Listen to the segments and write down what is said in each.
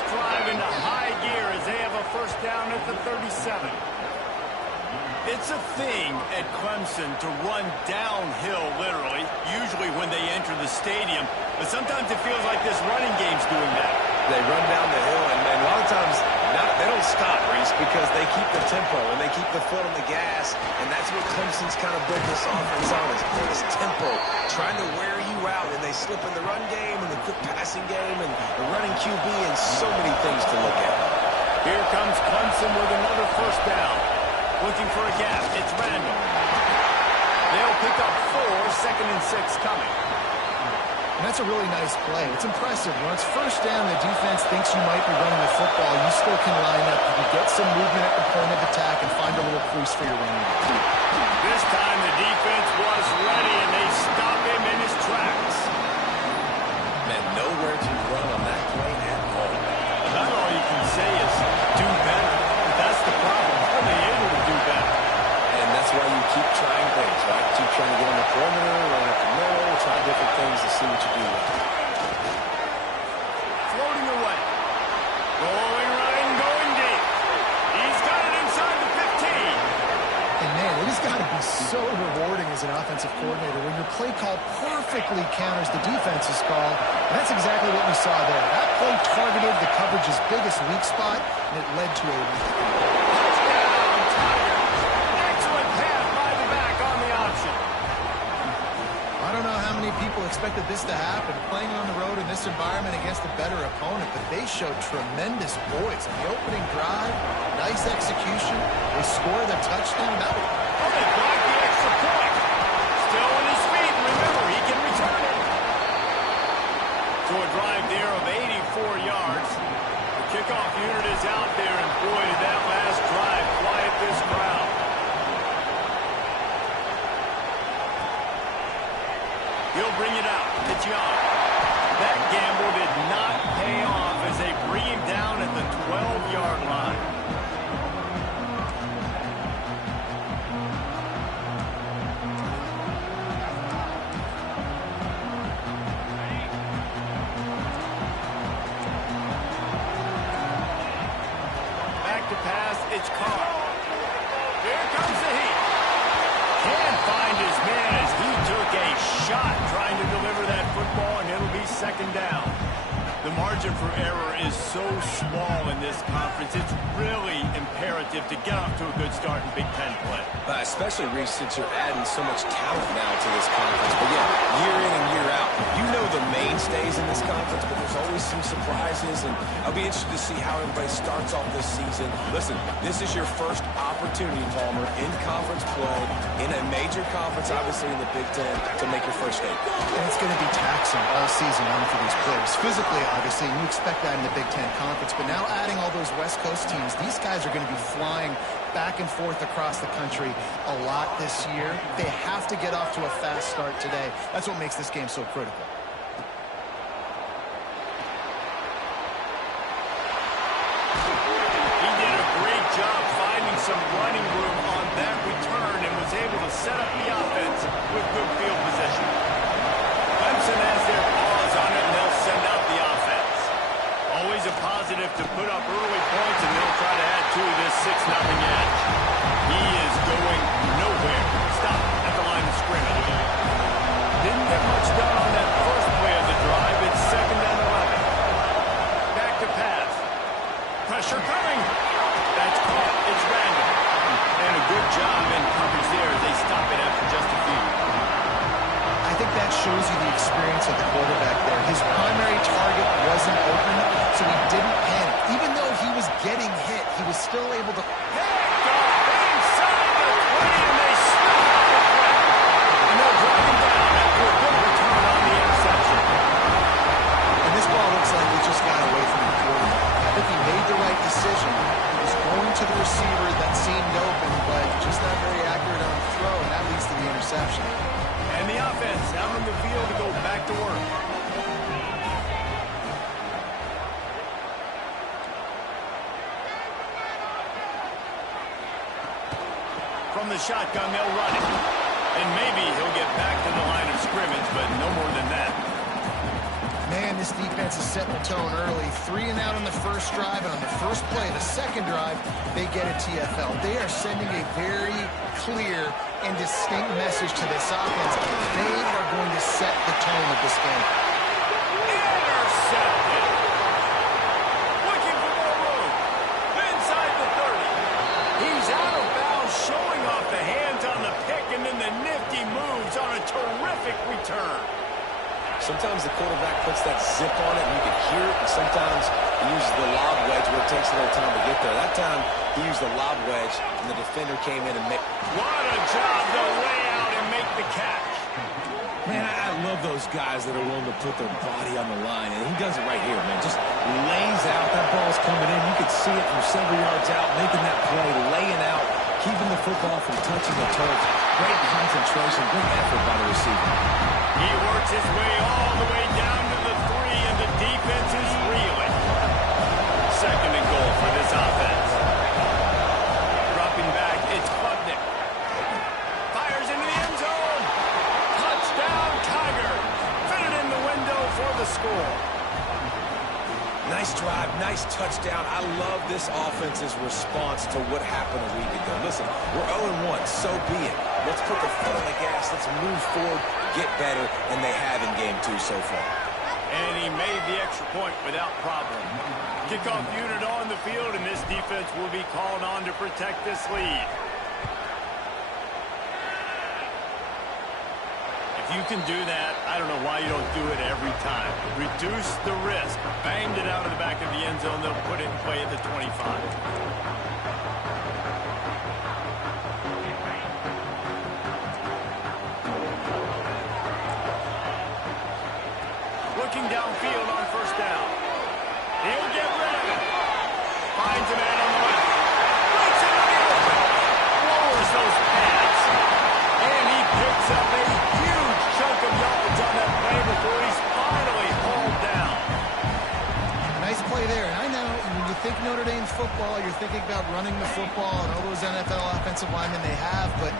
this drive into high gear as they have a first down at the 37. It's a thing at Clemson to run downhill, literally, usually when they enter the stadium. But sometimes it feels like this running game's doing that. They run down the hill, and a lot of times they don't stop, Reese, because they keep the tempo and they keep the foot on the gas, and that's what Clemson's kind of built this offense on, is this tempo, trying to wear you out, and they slip in the run game and the quick passing game and the running QB and so many things to look at. Here comes Clemson with another first down. Looking for a gap. It's Randall. They'll pick up 4, 2nd and 6 coming. And that's a really nice play. It's impressive. When it's first down, the defense thinks you might be running the football. You still can line up. You can get some movement at the point of attack and find a little crease for your running back. This time the defense was ready, and they stop him in his tracks. Man, nowhere to run on that play at all. Not all you can say is do better. But that's the problem. Are they able to do better? And that's why you keep trying things, right? Keep trying to get on the perimeter, run up the middle, try different things to see what you do with it. Floating away. Rolling right and going deep. He's got it inside the 15. And man, it has got to be so rewarding as an offensive coordinator when your play call perfectly counters the defense's call. And that's exactly what we saw there. That play targeted the coverage's biggest weak spot, and it led to a touchdown, Tigers. Excellent pass by the back on the option. I don't know how many people expected this to happen, playing on the road in this environment against a better opponent, but they showed tremendous poise on the opening drive. Nice execution. They score the touchdown. They blocked the extra point. Still on his feet. Remember, he can return it. To a drive there of 84 yards. The kickoff unit is out there, and boy, did that last drive quiet this crowd. He'll bring it out. It's Young. That gamble did not pay off as they bring him down at the 12-yard line. Back to pass. It's Carr. Here comes the heat. Can't find his man as he took a shot trying to deliver that football, and it'll be 2nd down. The margin for error is so small in this conference. It's really imperative to get off to a good start in Big Ten play. Especially, Reece, since you're adding so much talent now to this conference. But yeah, year in and year out, you know the mainstays in this conference, but there's always some surprises, and I'll be interested to see how everybody starts off this season. Listen, this is your first opportunity, Palmer, in conference play, in a major conference, obviously in the Big Ten, to make your first statement. And it's going to be taxing all season long for these players. Physically, obviously, and you expect that in the Big Ten Conference. But now adding all those West Coast teams, these guys are going to be flying back and forth across the country a lot this year. They have to get off to a fast start today. That's what makes this game so critical. He did a great job finding some running room on that return and was able to set up the offense with good field position. Clemson has their paws on it, and they'll send out the offense. Always a positive to put up early points, and they'll try to add to this 6-0 edge. He is going nowhere. Stop at the line of scrimmage. Didn't get much done on that first play of the drive. It's 2nd and 11. Back to pass. Pressure coming. That's caught. It's Randall. And a good job in coverage there as they stop it after just a few. I think that shows you the experience of the quarterback there. His primary target wasn't open, so he didn't panic. Even though he was getting hit, he was still able to... Inside the 20, and they stop the play. And they'll drive him down after a good return on the interception. And this ball looks like it just got away from the quarterback. I think he made the right decision. He was going to the receiver that seemed open, but just not very accurate on the throw, and that leads to the interception. And the offense out on the field to go back to work. From the shotgun, they'll run it. And maybe he'll get back to the line of scrimmage, but no more than that. Man, this defense is setting the tone early. 3 and out on the first drive, and on the first play, the second drive, they get a TFL. They are sending a very clear and distinct message to this offense. They are going to set the tone of this game. Intercepted. Looking for more room. Inside the 30. He's out of bounds, showing off the hands on the pick, and then the nifty moves on a terrific return. Sometimes the quarterback puts that zip on it and you can hear it, and sometimes he uses the lob wedge where it takes a little time to get there. That time he used the lob wedge and the defender came in and made... What a job to lay out and make the catch. Man, I love those guys that are willing to put their body on the line, and he does it right here, man. Just lays out. That ball's coming in. You can see it from several yards out, making that play, laying out, keeping the football from touching the turf. Great concentration, great effort by the receiver. He works his way all the way down to the 3, and the defense is reeling. Second and goal for this offense. Dropping back, it's Klubnik. Fires into the end zone. Touchdown, Tiger. Fitted in the window for the score. Nice drive, nice touchdown. I love this offense's response to what happened a week ago. Listen, we're 0-1, so be it. Let's put the foot on the gas. Let's move forward, get better, and they have in game 2 so far. And he made the extra point without problem. Kickoff unit on the field, and this defense will be called on to protect this lead. If you can do that, I don't know why you don't do it every time. Reduce the risk. Banged it out of the back of the end zone. They'll put it in play at the 25. Looking downfield on first down. He'll get rid of it. Finds a man on the left. Breaks into the open. Lowers those pads. And he picks up a huge chunk of yardage on that play before he's finally hauled down. Nice play there. And I know when you think Notre Dame football, you're thinking about running the football and all those NFL offensive linemen they have, but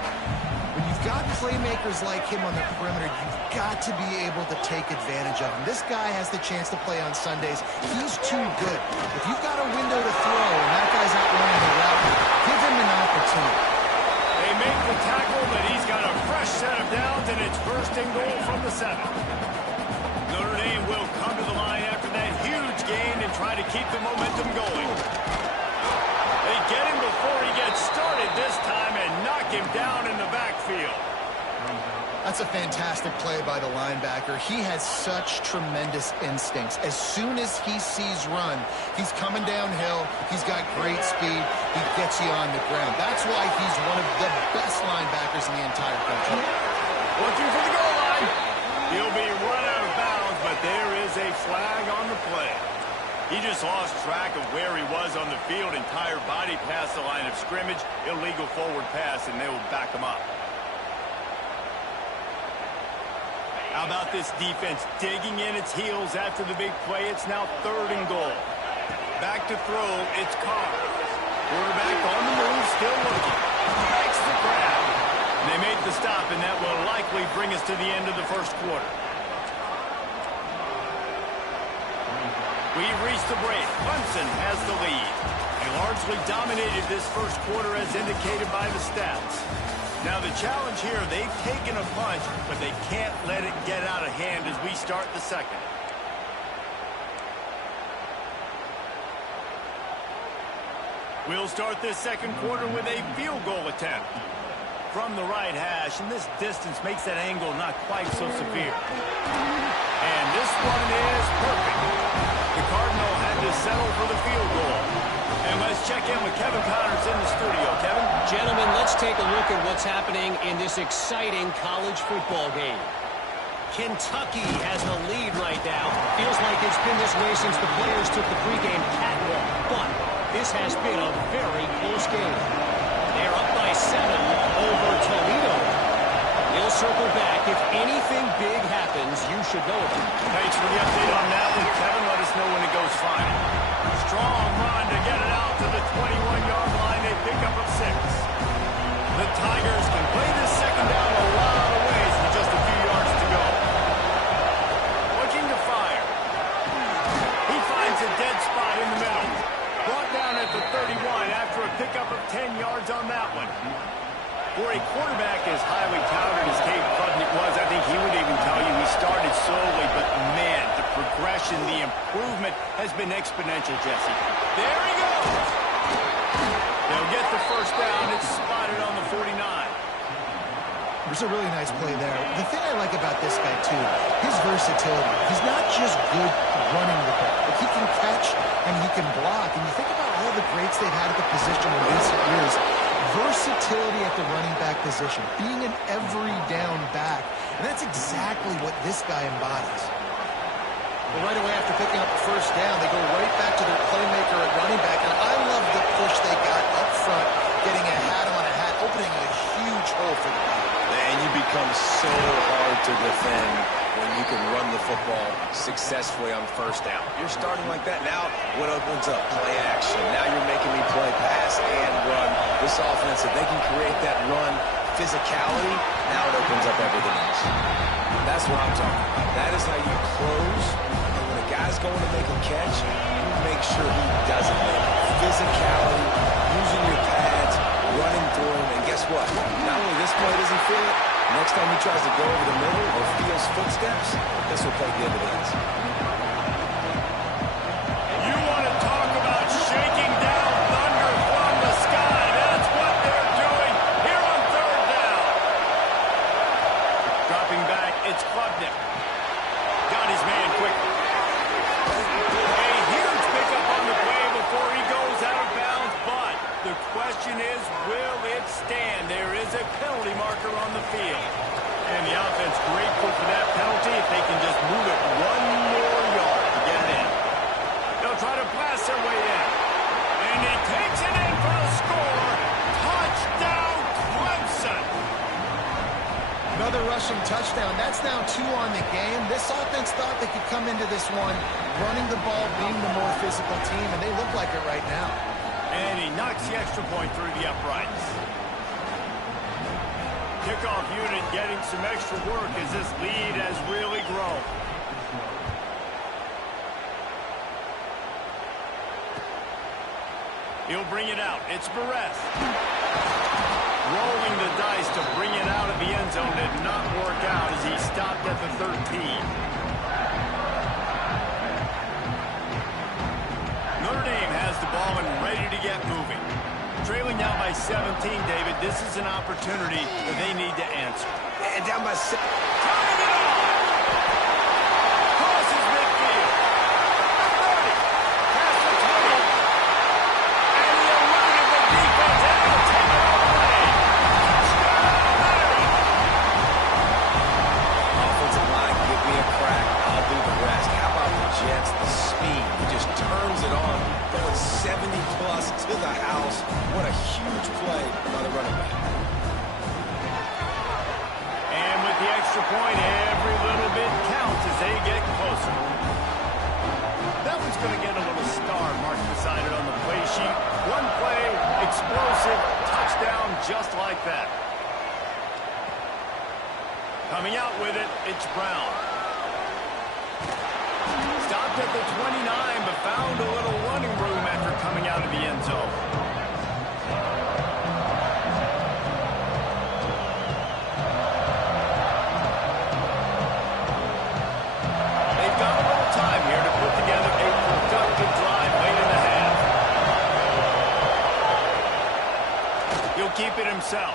when you've got playmakers like him on the perimeter, you've got to be able to take advantage of him. This guy has the chance to play on Sundays. He's too good. If you've got a window to throw and that guy's out running the route, give him an opportunity. They make the tackle, but he's got a fresh set of downs, and it's first and goal from the 7. Notre Dame will come to the line after that huge gain and try to keep the momentum going. They get him before he gets started this time and knock him down in the backfield. That's a fantastic play by the linebacker. He has such tremendous instincts. As soon as he sees run, he's coming downhill. He's got great speed. He gets you on the ground. That's why he's one of the best linebackers in the entire country. Looking for the goal line. He'll be run out of bounds, but there is a flag on the play. He just lost track of where he was on the field. Entire body past the line of scrimmage. Illegal forward pass, and they will back him up. How about this defense digging in its heels after the big play? It's now 3rd and goal. Back to throw, it's Carr. Quarterback on the move, still looking. Makes the grab. And they make the stop, and that will likely bring us to the end of the first quarter. We've reached the break. Clemson has the lead. They largely dominated this first quarter as indicated by the stats. Now the challenge here, they've taken a punch, but they can't let it get out of hand as we start the second. We'll start this second quarter with a field goal attempt from the right hash, and this distance makes that angle not quite so severe. And this one is perfect. The Cardinal had to settle for the field goal. And let's check in with Kevin Connors in the studio. Kevin? Gentlemen, let's take a look at what's happening in this exciting college football game. Kentucky has the lead right now. Feels like it's been this way since the players took the pregame catwalk. But this has been a very close game. They're up by 7 over Toledo. We'll circle back. If anything big happens, you should know it. Thanks for the update on that one, Kevin. Let us know when it goes fine. Strong run to get it out to the 21-yard line. They pick up a 6. The Tigers can play this second down a lot of ways with just a few yards to go. Looking to fire. For a quarterback as highly touted as Cade Klubnik was, I think he would even tell you he started slowly, but man, the progression, the improvement has been exponential, Jesse. There he goes! They'll get the first down. It's spotted on the 49. There's a really nice play there. The thing I like about this guy, too, his versatility. He's not just good running the ball, but he can catch and he can block. And you think about all the greats they've had at the position in recent years. Versatility at the running back position, being an every down back. And that's exactly what this guy embodies. Well, right away after picking up the first down, they go right back to their playmaker at running back. And I love the push they got up front, getting a hat on a hat, opening a huge hole for the guy. And you become so hard to defend when you can run the football successfully on first down. You're starting like that. Now, what opens up? Play action. Now you're making me play pass and run. This offense, if they can create that run physicality, now it opens up everything else. That's what I'm talking about. That is how you close. And when a guy's going to make a catch, you make sure he doesn't make it. Physicality, using your pads, running through him, and guess what? Not only this play doesn't feel it, next time he tries to go over the middle or feels footsteps, this will play dividends. You want to talk about shaking down thunder from the sky. That's what they're doing here on third down. Dropping back, it's Klubnik. Got his man quickly. A huge pickup on the play before he goes out of bounds, but the question is, will it stand? There is a penalty marker on the field. And the offense grateful for that penalty if they can just move it one more yard to get it in. They'll try to blast their way in. And he takes it in for the score. Touchdown, Clemson. Another rushing touchdown. That's now 2 on the game. This offense thought they could come into this one running the ball, being the more physical team, and they look like it right now. And he knocks the extra point through the uprights. Kickoff unit getting some extra work as this lead has really grown. He'll bring it out. It's Barres. Rolling the dice to bring it out of the end zone did not work out as he stopped at the 13. Notre Dame has the ball and ready to get moving. Trailing down by 17, David, this is an opportunity that they need to answer. And down by 6. Turning it on! Crosses midfield. 30. Past the 20. And he eluded the defense and he'll take it away. Touchdown, Mary! Offensive line, give me a crack. I'll do the rest. How about the Jets? The speed. He just turns it on. Going 70-plus to the house. What a huge play by the running back. And with the extra point, every little bit counts as they get closer. That one's going to get a little star marked beside it on the play sheet. One play, explosive, touchdown just like that. Coming out with it, it's Brown. Stopped at the 29, but found a little running room after coming out of the end zone. They've got a little time here to put together a productive drive late in the half. He'll keep it himself.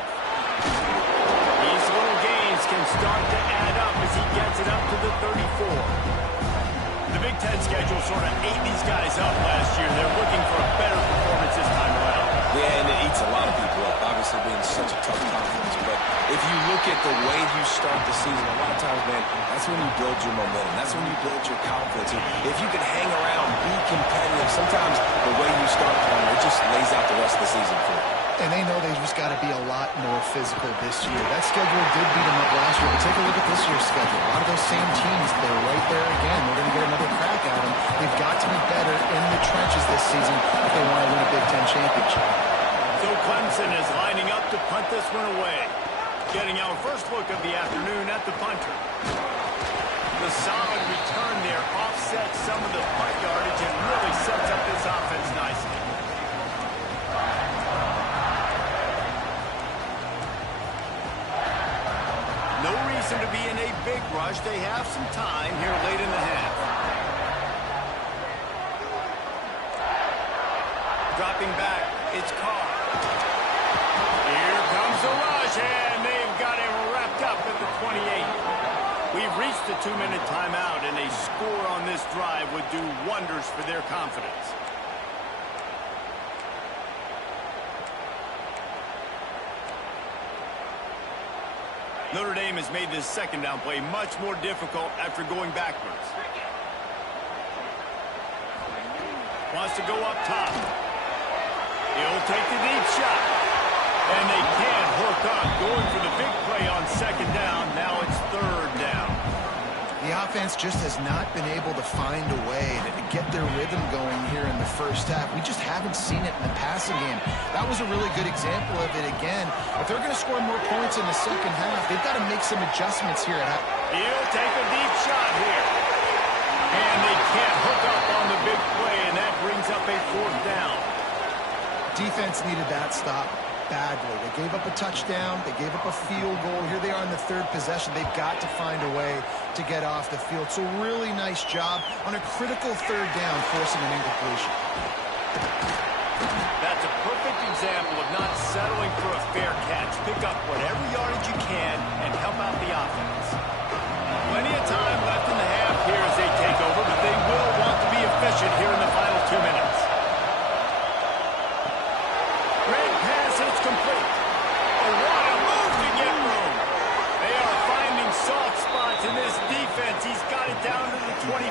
These little gains can start to add up as he gets it up to the 34. The Big Ten schedule sort of ate these guys up last year. They're looking for a better performance this time around. Yeah, and it eats a lot of people up, obviously being such a tough conference. But if you look at the way you start the season, a lot of times, man, that's when you build your momentum. That's when you build your confidence. And if you can hang around, be competitive, sometimes the way you start playing, it just lays out the rest of the season for you. And they know they've just got to be a lot more physical this year. That schedule did beat them up last year, but take a look at this year's schedule. A lot of those same teams, they're right there again. They're going to get another crack at them. They've got to be better in the trenches this season if they want to win a Big Ten championship. So Clemson is lining up to punt this one away. Getting our first look of the afternoon at the punter. The solid return there offsets some of the punt yardage and really sets up this offense nicely. big rush. They have some time here late in the half. Dropping back, it's Carr. Here comes the rush, and they've got him wrapped up at the 28. We've reached the 2-minute timeout, and a score on this drive would do wonders for their confidence. Notre Dame has made this second down play much more difficult after going backwards. Wants to go up top. He'll take the deep shot. And they can't hook up. Going for the big play on second down. Now it's third down. The offense just has not been able to find a way to get their rhythm going here in the first half. We just haven't seen it in the passing game. That was a really good example of it again. If they're going to score more points in the second half, they've got to make some adjustments here. He'll take a deep shot here. And they can't hook up on the big play, and that brings up a fourth down. Defense needed that stop badly. They gave up a touchdown. They gave up a field goal. Here they are in the third possession. They've got to find a way to get off the field. So really nice job on a critical third down, forcing an incompletion. That's a perfect example of not settling for a fair catch. Pick up whatever yardage you can and help out the offense. Plenty of time left in the half here as they take over, but they will want to be efficient here in the final 2 minutes. Great pass, it's complete. Oh, what a move to get room. They are finding soft spots in this defense. He's got it down to the 25.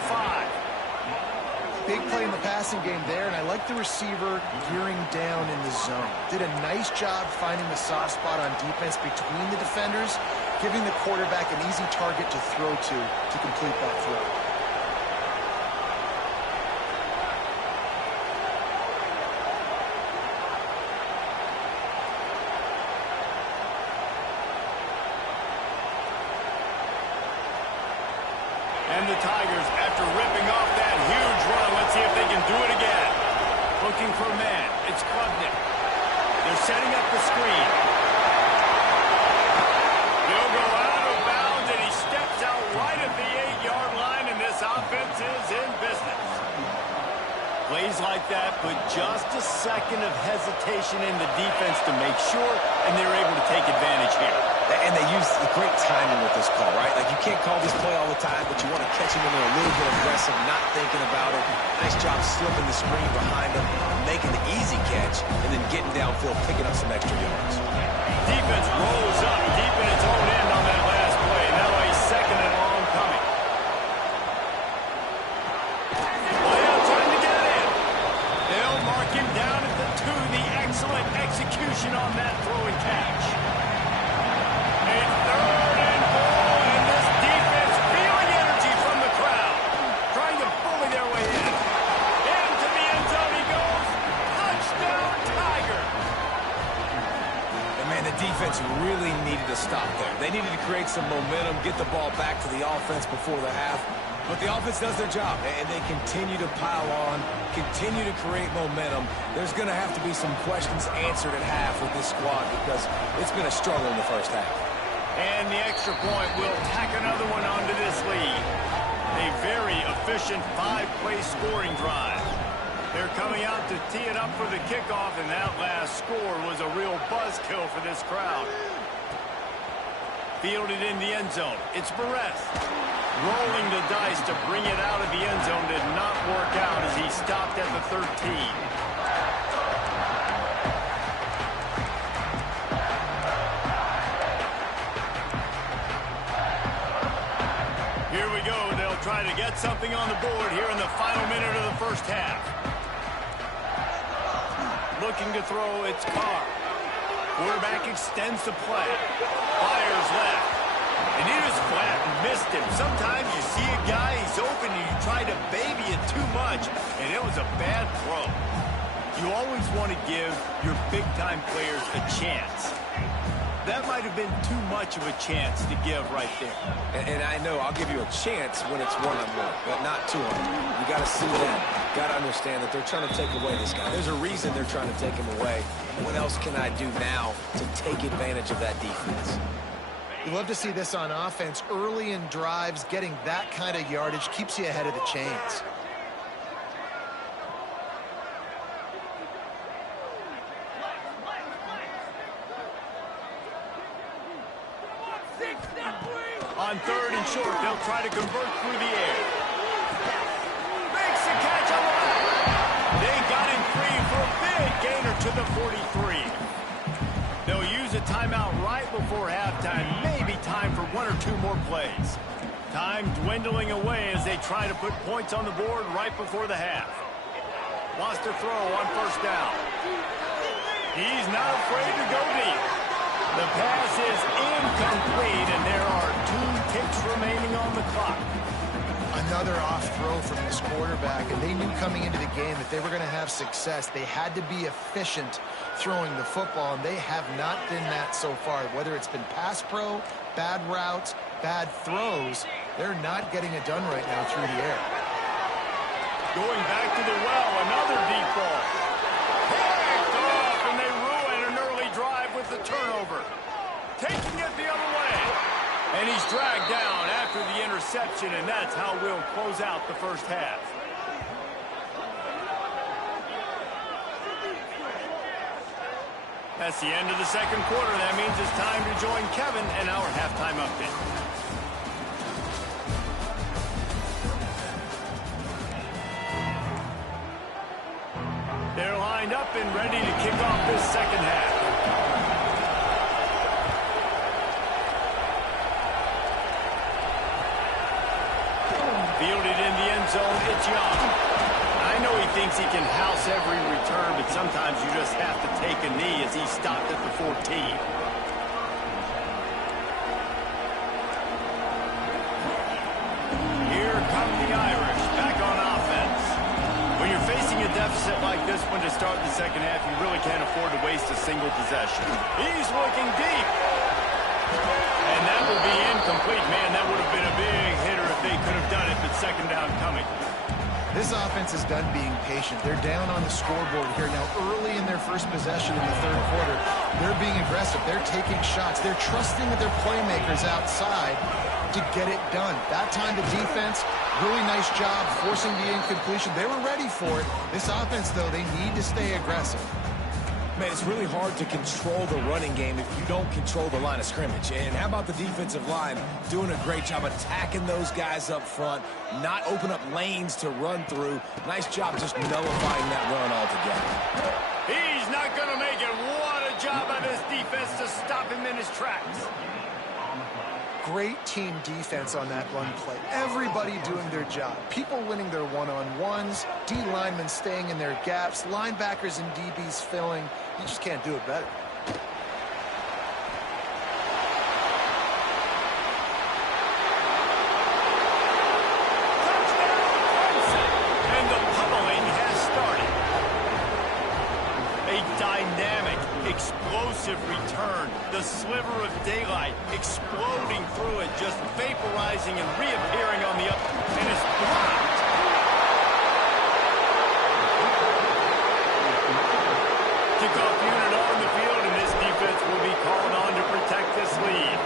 Big play in the passing game there, and I like the receiver gearing down in the zone. Did a nice job finding the soft spot on defense between the defenders, giving the quarterback an easy target to throw to complete that throw. And the Tigers, after ripping off that huge run, let's see if they can do it again. Looking for a man. It's Klubnik. They're setting up the screen. He'll go out of bounds, and he steps out right at the 8-yard line, and this offense is in business. Plays like that put just a second of hesitation in the defense to make sure, and they're able to take advantage here. And they use the great timing with this call, right? Like, you can't call this play all the time, but you want to catch him when they're a little bit aggressive, not thinking about it. Nice job slipping the screen behind him, making the easy catch, and then getting downfield, picking up some extra yards. Defense rolls up deep in its own end on that last play. Now a second and long coming. Well, trying to get in. They'll mark him down at the 2. The excellent execution on that throwing catch. Defense really needed to stop there. They needed to create some momentum, get the ball back to the offense before the half. But the offense does their job, and they continue to pile on, continue to create momentum. There's going to have to be some questions answered at half with this squad because it's been a struggle in the first half. And the extra point will tack another one onto this lead. A very efficient 5-play scoring drive. They're coming out to tee it up for the kickoff, and that last score was a real buzzkill for this crowd. Fielded in the end zone. It's Barres. Rolling the dice to bring it out of the end zone did not work out as he stopped at the 13. Here we go. They'll try to get something on the board here in the final minute of the first half. Looking to throw, it's Carr. Quarterback extends the play. Fires left. And he was flat and missed him. Sometimes you see a guy, he's open, and you try to baby it too much, and it was a bad throw. You always want to give your big-time players a chance. That might have been too much of a chance to give right there. And I know I'll give you a chance when it's one-on-one, but not two-on-one. You got to see that. Got to understand that they're trying to take away this guy. There's a reason they're trying to take him away. What else can I do now to take advantage of that defense? You love to see this on offense. Early in drives, getting that kind of yardage keeps you ahead of the chains. On 3rd and short, they'll try to convert through the air. Makes the catch on the line. They got him free for a big gainer to the 43. They'll use a timeout right before halftime. Maybe time for 1 or 2 more plays. Time dwindling away as they try to put points on the board right before the half. Wants to throw on 1st down. He's not afraid to go deep. The pass is incomplete, and there are 2 ticks remaining on the clock. Another off throw from this quarterback, and they knew coming into the game that they were going to have success. They had to be efficient throwing the football, and they have not been that so far. Whether it's been pass pro, bad routes, bad throws, they're not getting it done right now through the air. Going back to the well, another deep ball. Picked off, and they ruin an early drive with the turnover. Taking it the other way. And he's dragged down after the interception, and that's how we'll close out the first half. That's the end of the second quarter. That means it's time to join Kevin and our halftime update. They're lined up and ready to kick off this second half. Fielded in the end zone, it's Young. I know he thinks he can house every return, but sometimes you just have to take a knee as he stopped at the 14. Here come the Irish, back on offense. When you're facing a deficit like this one to start the second half, you really can't afford to waste a single possession. He's looking deep. And that will be incomplete. Man, that would have been a big hitter if they could have done it, but second down coming. This offense is done being patient. They're down on the scoreboard here now early in their first possession in the third quarter. They're being aggressive. They're taking shots. They're trusting that their playmakers outside to get it done. That time the defense, really nice job forcing the incompletion. They were ready for it. This offense, though, they need to stay aggressive. Man, it's really hard to control the running game if you don't control the line of scrimmage. And how about the defensive line doing a great job attacking those guys up front, not open up lanes to run through. Nice job just nullifying that run altogether. He's not going to make it. What a job by this defense to stop him in his tracks. Great team defense on that run play. Everybody doing their job. People winning their one-on-ones, D linemen staying in their gaps, linebackers and DBs filling. You just can't do it better. And the pummeling has started. A dynamic, explosive return. The sliver of daylight exploding through it, just vaporizing and reappearing on the up, and it's blocked. Kickoff unit on the field, and this defense will be called on to protect this lead.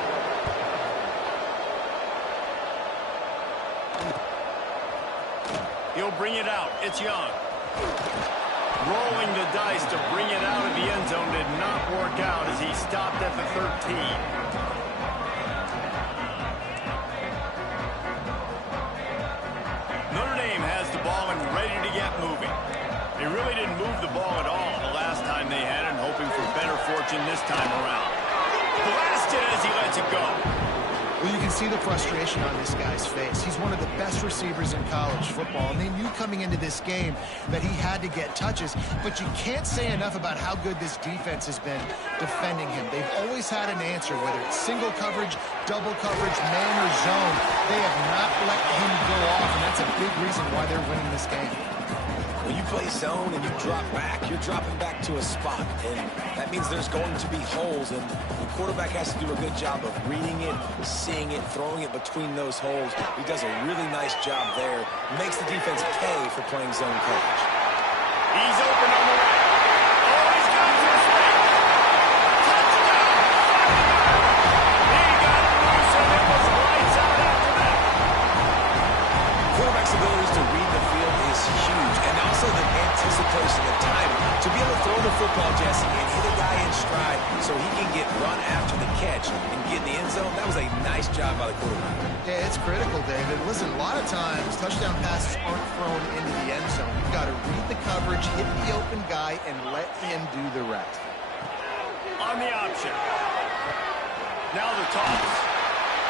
He'll bring it out. It's Young. Rolling the dice to bring it out of the end zone did not work out as he stopped at the 13. Notre Dame has the ball and ready to get moving. They really didn't move the ball at all the last time they had it, hoping for better fortune this time around. Blasted as he lets it go. Well, you can see the frustration on this guy's face. He's one of the best receivers in college football, and they knew coming into this game that he had to get touches, but you can't say enough about how good this defense has been defending him. They've always had an answer, whether it's single coverage, double coverage, man or zone. They have not let him go off, and that's a big reason why they're winning this game. When you play zone and you drop back, you're dropping back to a spot, and that means there's going to be holes, and the quarterback has to do a good job of reading it, seeing it, throwing it between those holes. He does a really nice job there. Makes the defense pay for playing zone coverage. He's open on the right. Oh, he's got this way. Touchdown. He got flexibility to read the field is huge, and also the anticipation, the timing. To be able to throw the football, Jesse, and hit a guy in stride so he can get run after the catch and get in the end zone, that was a nice job by the quarterback. Yeah, it's critical, David. Listen, a lot of times, touchdown passes aren't thrown into the end zone. You've got to read the coverage, hit the open guy, and let him do the rest. On the option. Now the toss.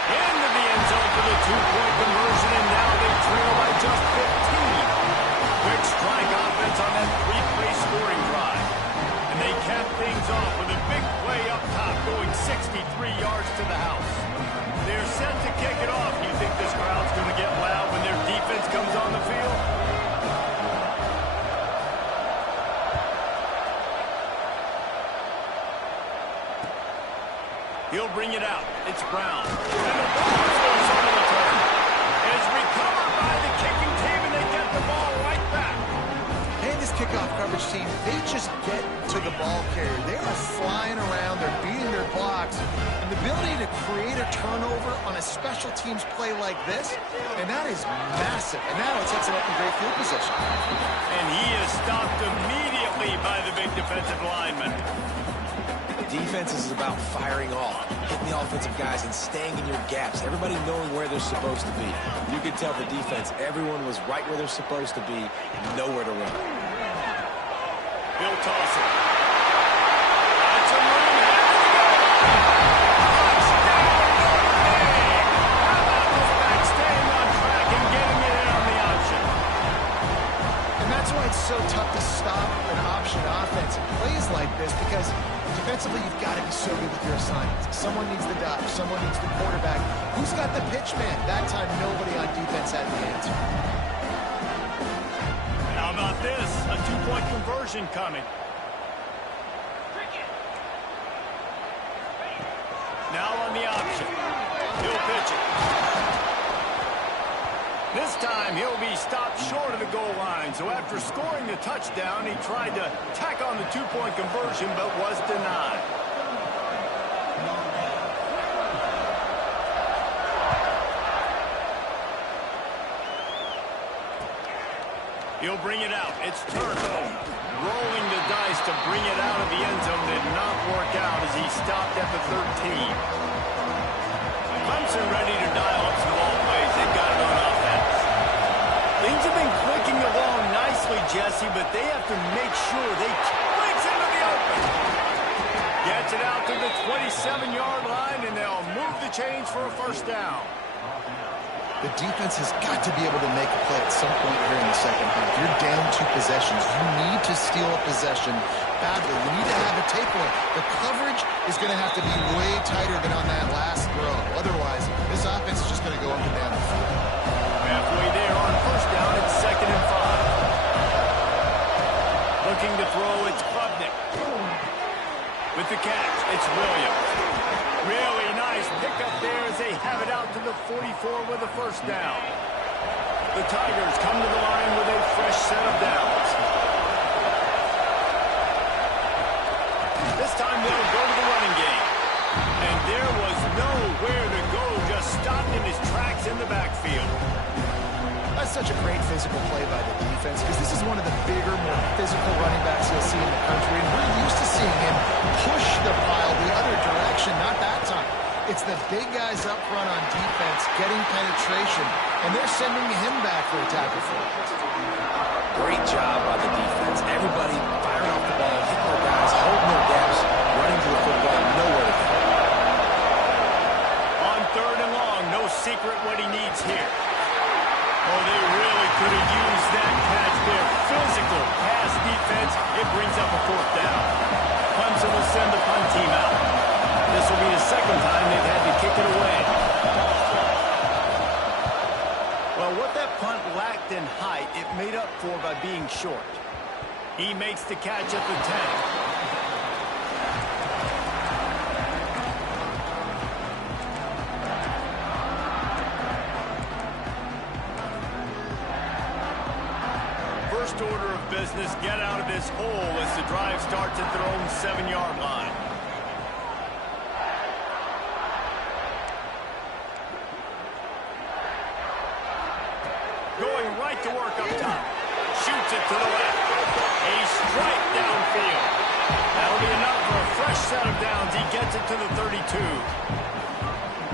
Into the end zone for the two-point conversion, and now they trail by just 15. Quick strike offense on that three-play scoring drive. And they cap things off with a big play up top going 63 yards to the house. They're set to kick it off. You think this crowd's going to get loud when their defense comes on the field? He'll bring it out. It's Brown. And the ball goes on the return. It's recovered by the kicking team, and they get the ball right back. And this kickoff coverage team, they just get to the ball carrier. They are flying around. They're beating their blocks. And the ability to create a turnover on a special teams play like this, and that is massive. And now it sets them up in great field position. And he is stopped immediately by the big defensive lineman. Defense is about firing off, hitting the offensive guys, and staying in your gaps. Everybody knowing where they're supposed to be. You could tell the defense, everyone was right where they're supposed to be, and nowhere to run. He'll toss it. That's a run. Touchdown, Notre Dame! How about this back staying on track and getting it in on the option? And that's why it's so tough to stop an option offense in plays like this, because defensively, you've got to be so good with your assignments. Someone needs the dodge. Someone needs the quarterback. Who's got the pitch man? That time, nobody on defense had the answer. How about this? A two-point conversion coming. Now on the option. He'll pitch it. This time, he'll be stopped short of the goal line. So after scoring the touchdown, he tried to tack on the two-point conversion, but was denied. He'll bring it out. It's Turner. Rolling the dice to bring it out of the end zone did not work out as he stopped at the 13. Clemson ready to dial up some ball plays. They've got it on offense. Things have been clicking along nicely, Jesse, but they have to make sure they breaks into the open. Gets it out to the 27-yard line, and they'll move the chains for a first down. The defense has got to be able to make a play at some point here in the second half. You're down 2 possessions. You need to steal a possession badly. You need to have a takeaway. The coverage is going to have to be way tighter than on that last throw. Otherwise, this offense is just going to go up and down the field. Halfway there on first down, it's 2nd and 5. Looking to throw, it's Klubnik. With the catch, it's Williams. Really nice pickup there as they have it out to the 44 with a first down. The Tigers come to the line with a fresh set of downs. This time they'll go to the running game. And there was nowhere to go, just stopped in his tracks in the backfield. That's such a great physical play by the defense, because this is one of the bigger, more physical running backs you'll see in the country, and we're used to seeing him push the pile the other direction. Not that time. It's the big guys up front on defense getting penetration, and they're sending him back for a tackle for it. Great job by the defense. Everybody firing off the ball, hitting their guys, holding their gaps, running to the football, nowhere to go. On 3rd and long, no secret what he needs here. Oh, they really could have used that catch there. Physical pass defense. It brings up a 4th down. Clemson will send the punt team out. This will be the second time they've had to kick it away. Well, what that punt lacked in height, it made up for by being short. He makes the catch at the 10. Order of business, get out of this hole as the drive starts at their own 7-yard line. Going right to work up top. Shoots it to the left. A strike downfield. That'll be enough for a fresh set of downs. He gets it to the 32.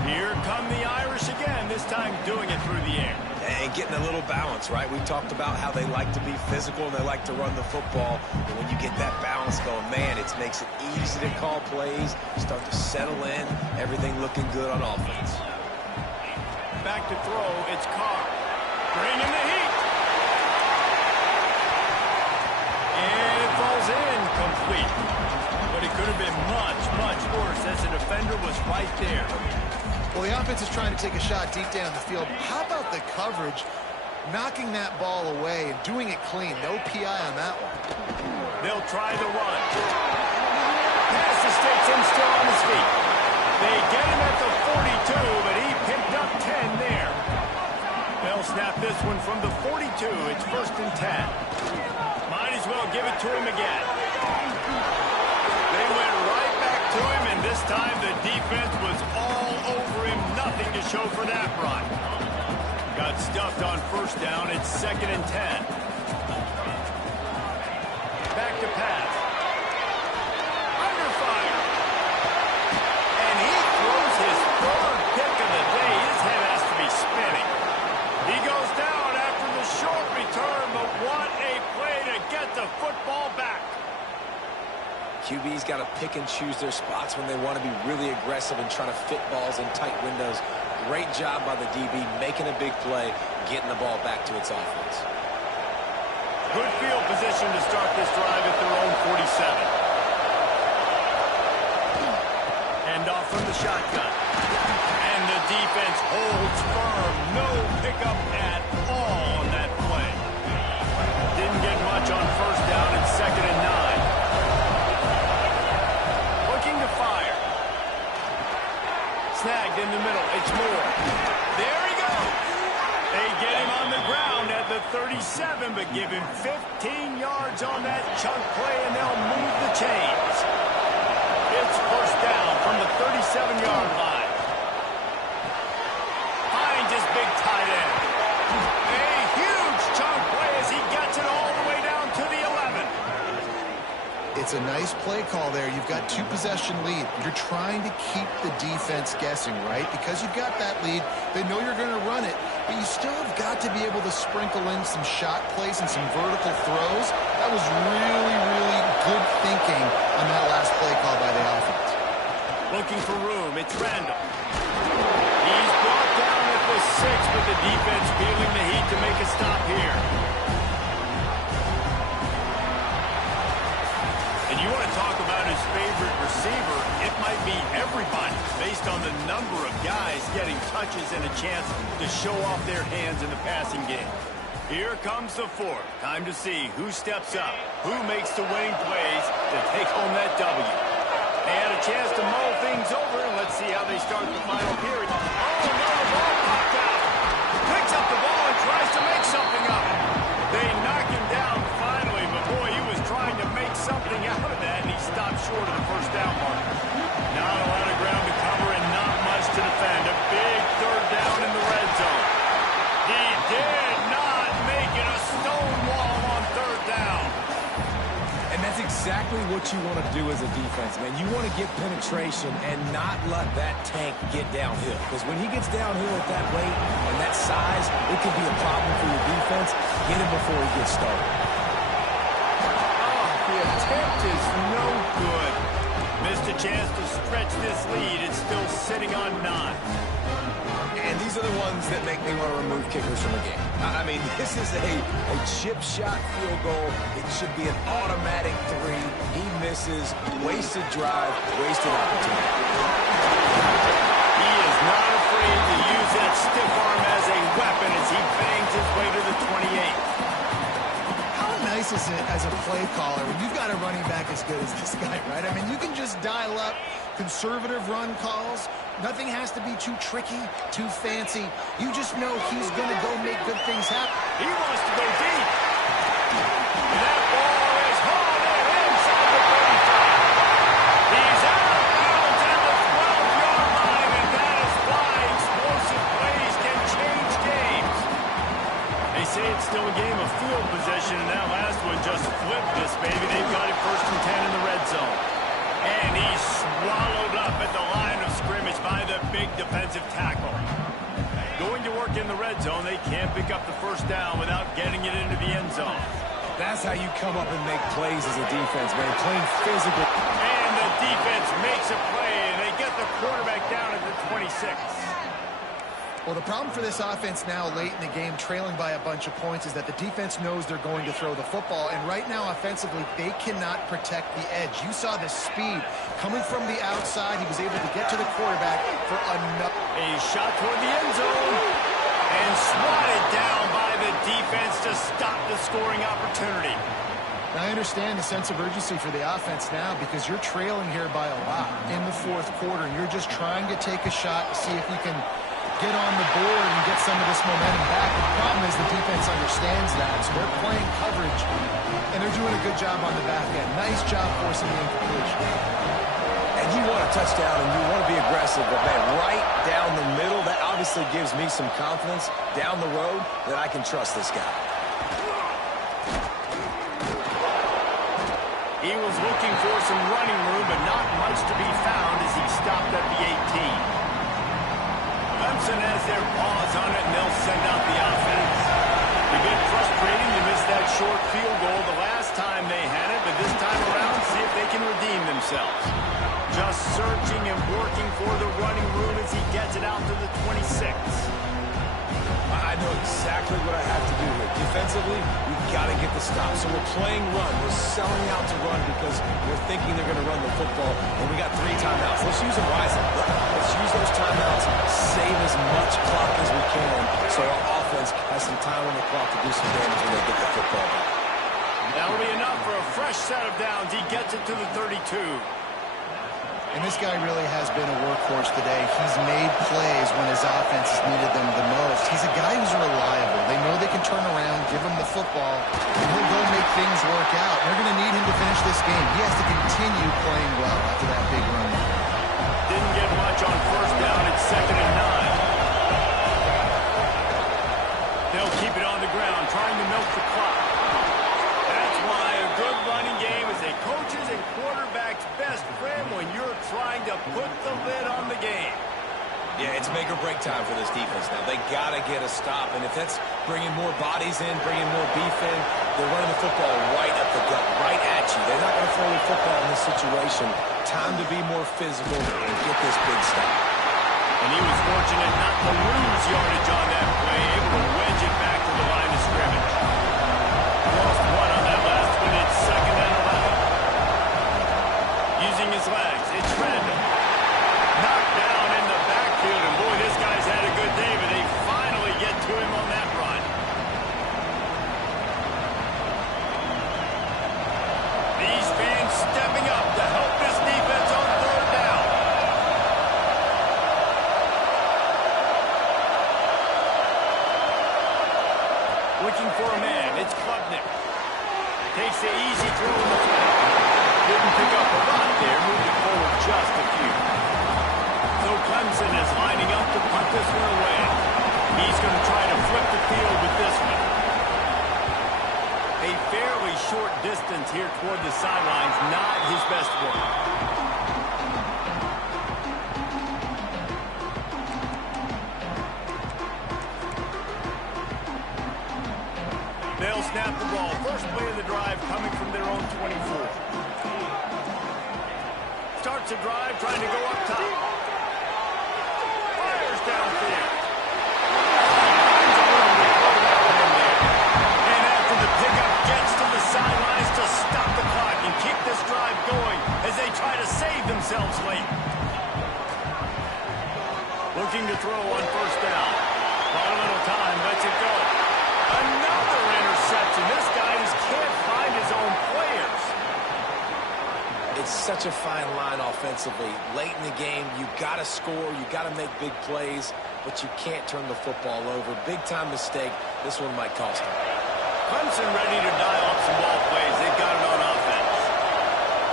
Here come the Irish again, this time doing it through the air. And getting a little balance, right? We talked about how they like to be physical and they like to run the football. And when you get that balance going, man, it makes it easy to call plays, start to settle in, everything looking good on offense. Back to throw, it's Carr. Bringing the heat. And it falls in complete. But it could have been much, much worse as the defender was right there. Well, the offense is trying to take a shot deep down the field. How about the coverage, knocking that ball away and doing it clean? No PI on that one. They'll try the run. Pass escapes him still on his feet. They get him at the 42, but he picked up 10 there. They'll snap this one from the 42. It's 1st and 10. Might as well give it to him again. They went right back to him, and this time the defense was all over him. Nothing to show for that run. Got stuffed on 1st down. It's 2nd and 10. Back to pass. Under fire. And he throws his 3rd pick of the day. His head has to be spinning. He goes down after the short return, but what a play to get the football back. QB's got to pick and choose their spots when they want to be really aggressive and try to fit balls in tight windows. Great job by the DB, making a big play, getting the ball back to its offense. Good field position to start this drive at their own 47. Hand off from the shotgun. And the defense holds firm. No pickup at all on that play. Didn't get much on 1st down. It's 2nd and 9. To fire. Snagged in the middle. It's Moore. There he goes. They get him on the ground at the 37, but give him 15 yards on that chunk play, and they'll move the chains. It's 1st down from the 37-yard line. Finds his big tight end. A huge chunk play as he gets it all the way down to the 11. It's a nice play call there. You've got 2-possession lead. You're trying to keep the defense guessing, right? Because you've got that lead, they know you're going to run it, but you still have got to be able to sprinkle in some shot plays and some vertical throws. That was really, really good thinking on that last play call by the offense. Looking for room. It's Randall. He's brought down at the 6, but the defense feeling the heat to make a stop here. And you want to talk about his favorite receiver, it might be everybody based on the number of guys getting touches and a chance to show off their hands in the passing game. Here comes the 4th. Time to see who steps up, who makes the winning plays to take home that W. They had a chance to mull things over, and let's see how they start the final period. Oh, no, the ball popped out. Picks up the ball and tries to make something of it. They knock him down finally, but boy, he was trying to make something out of that, and he stopped short of the 1st down mark. Not a lot of ground to cover and not much to defend. A big 3rd down in the red zone. He did not make it a stone wall on 3rd down. And that's exactly what you want to do as a defense, man. You want to get penetration and not let that tank get downhill. Because when he gets downhill at that weight and that size, it could be a problem for your defense. Get him before he gets started. Oh, the attempt is no good. Missed a chance to stretch this lead. It's still sitting on 9. And these are the ones that make me want to remove kickers from the game. I mean, this is a chip shot field goal. It should be an automatic 3. He misses. Wasted drive. Wasted opportunity. He is not afraid to use that stiff arm as a weapon as he bangs his way to the 28. How nice is it as a play caller when you've got a running back as good as this guy, right? I mean, you can just dial up conservative run calls. Nothing has to be too tricky, too fancy. You just know he's going to go make good things happen. He wants to go deep. That ball is hauled in inside the 35. He's out of bounds at the 12-yard line, and that is why explosive plays can change games. They They say it's still a game of field position, and that last one just flipped this, baby. They've got it 1st and 10 in the red zone. And he's swallowed up at the line of scrimmage by the big defensive tackle. Going to work in the red zone, they can't pick up the 1st down without getting it into the end zone. That's how you come up and make plays as a defense, man. Playing physical. And the defense makes a play, and they get the quarterback down at the 26. Well, the problem for this offense now late in the game, trailing by a bunch of points, is that the defense knows they're going to throw the football. And right now, offensively, they cannot protect the edge. You saw the speed coming from the outside. He was able to get to the quarterback for another. A shot toward the end zone. And swatted down by the defense to stop the scoring opportunity. Now, I understand the sense of urgency for the offense now because you're trailing here by a lot in the 4th quarter. You're just trying to take a shot to see if you can get on the board and get some of this momentum back. The problem is the defense understands that, so they're playing coverage, and they're doing a good job on the back end. Nice job forcing the incompletion. And you want a touchdown, and you want to be aggressive, but, man, right down the middle, that obviously gives me some confidence down the road that I can trust this guy. He was looking for some running room, but not much to be found as he stopped at the 18. Clemson has their paws on it, and they'll send out the offense. A bit frustrating to miss that short field goal the last time they had it, but this time around, see if they can redeem themselves. Just searching and working for the running room as he gets it out to the 26. I know exactly what I have to do here. Defensively, we've got to get the stop. So we're playing run. We're selling out to run because we're thinking they're going to run the football, and we got 3 timeouts. Let's use them wisely. Let's use those timeouts, save as much clock as we can so our offense has some time on the clock to do some damage when they get the football back. That'll be enough for a fresh set of downs. He gets it to the 32. And this guy really has been a workhorse today. He's made plays when his offense has needed them the most. He's a guy who's reliable. They know they can turn around, give him the football, and he'll go make things work out. They're going to need him to finish this game. He has to continue playing well after that big run. Didn't get much on 1st down. It's 2nd and 9. They'll keep it on the ground, trying to milk the clock. That's why a good running game is a coach's and quarterback's best friend when you're trying to put the lid on the game. Yeah, it's make or break time for this defense now. They got to get a stop, and if that's bringing more bodies in, bringing more beef in, they're running the football right up the gut, right at you. They're not going to throw the football in this situation. Time to be more physical and get this big stop. And he was fortunate not to lose yardage on that play, able to wedge it back to the line of scrimmage. Lost 1 on that last one. It's 2nd and 11. Using his legs, it's random. Knocked down in the backfield, and boy, this guy's had a good day, but they finally get to him on that run. These fans stepping up to help this defense on 3rd down. Looking for a man, it's Klubnik. Takes the easy throw in the flat. Didn't pick up a lot there, moved it forward just a few. So Clemson is lining up to punt this one away. He's going to try to flip the field with this one. A fairly short distance here toward the sidelines, not his best work. They'll snap the ball. First play of the drive coming from their own 24. Starts a drive, trying to go up top. Fires downfield. And after the pickup, gets to the sidelines to stop the clock and keep this drive going as they try to save themselves late. Looking to throw on 1st down. Bought a little time, lets it go. Another interception. This guy just can't find his own players. It's such a fine line offensively. Late in the game, you got to score, you got to make big plays, but you can't turn the football over. Big-time mistake. This one might cost them. Clemson ready to dial up some ball plays. They've got it on offense.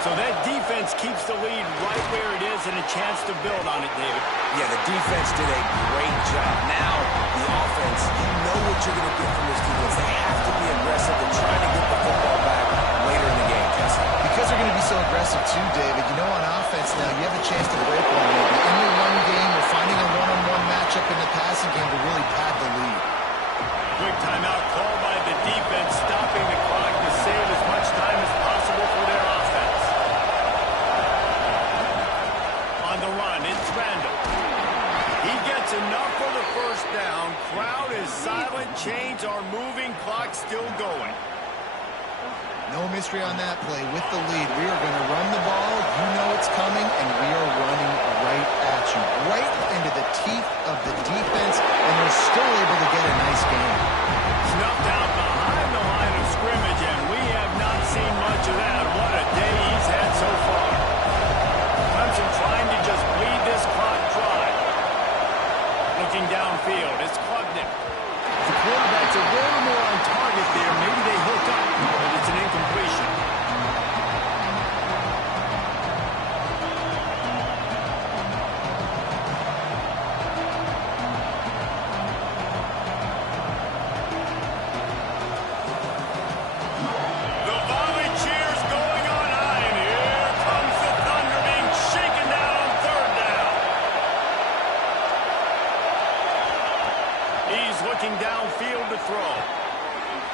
So that defense keeps the lead right where it is and a chance to build on it, David. Yeah, the defense did a great job. Now, the offense, you know what you're going to get from this defense too, David. You know, on offense now, you have a chance to break one maybe. In the run game, or finding a one-on-one matchup in the passing game to really pad the lead. Quick timeout called by the defense, stopping the clock to save as much time as possible for their offense. On the run, it's Randall. He gets enough for the first down. Crowd is silent. Chains are moving. Clock still going. No mystery on that play. With the lead, we are going to run the ball. You know it's coming, and we are running right at you. Right into the teeth of the defense, and they're still able to get a nice game. Snuffed out behind the line of scrimmage, and we have not seen much of that. What a day he's had so far. Clemson trying to just bleed this clock dry. Looking downfield, it's Klubnik. The quarterback's a little more on target there. Maybe they hook up, but it's an incompletion. The volley cheers going on high, and here comes the Thunder being shaken down on third down. He's looking downfield to throw.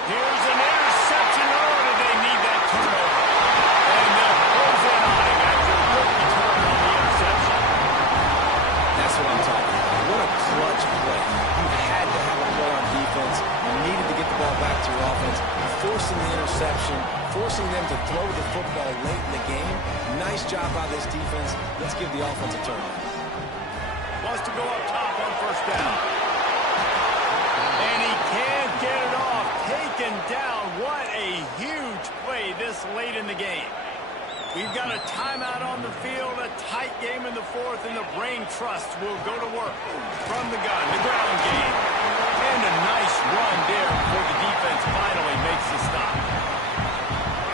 Here's an interception. Oh, did they need that turnover? And they'll close in on him after a good return on the interception. That's what I'm talking about. What a clutch play. You had to have a play on defense. You needed to get the ball back to your offense. Forcing the interception, forcing them to throw the football late in the game. Nice job by this defense. Let's give the offense a turn. Wants to go up top on first down. And he can't get it off. Taken down. What a huge play this late in the game. We've got a timeout on the field, a tight game in the fourth, and the brain trust will go to work. From the gun, the ground game. And a nice run there before the defense finally makes the stop.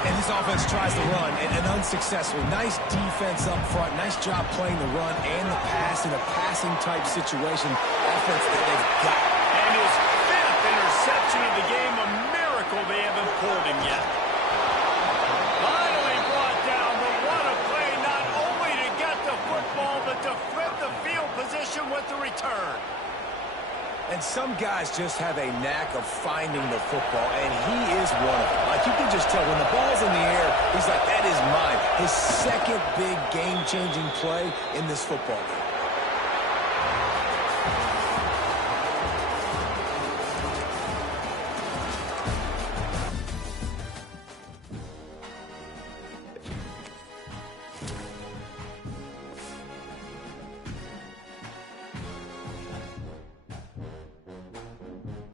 And this offense tries to run, and unsuccessful. Nice defense up front. Nice job playing the run and the pass in a passing-type situation. Offense that they've got. And his fifth interception of the game, a miracle they haven't pulled him yet. Finally brought down, but what a play, not only to get the football, but to flip the field position with the return. And some guys just have a knack of finding the football, and he is one of them. Like, you can just tell when the ball's in the air, he's like, that is mine. His second big game-changing play in this football game.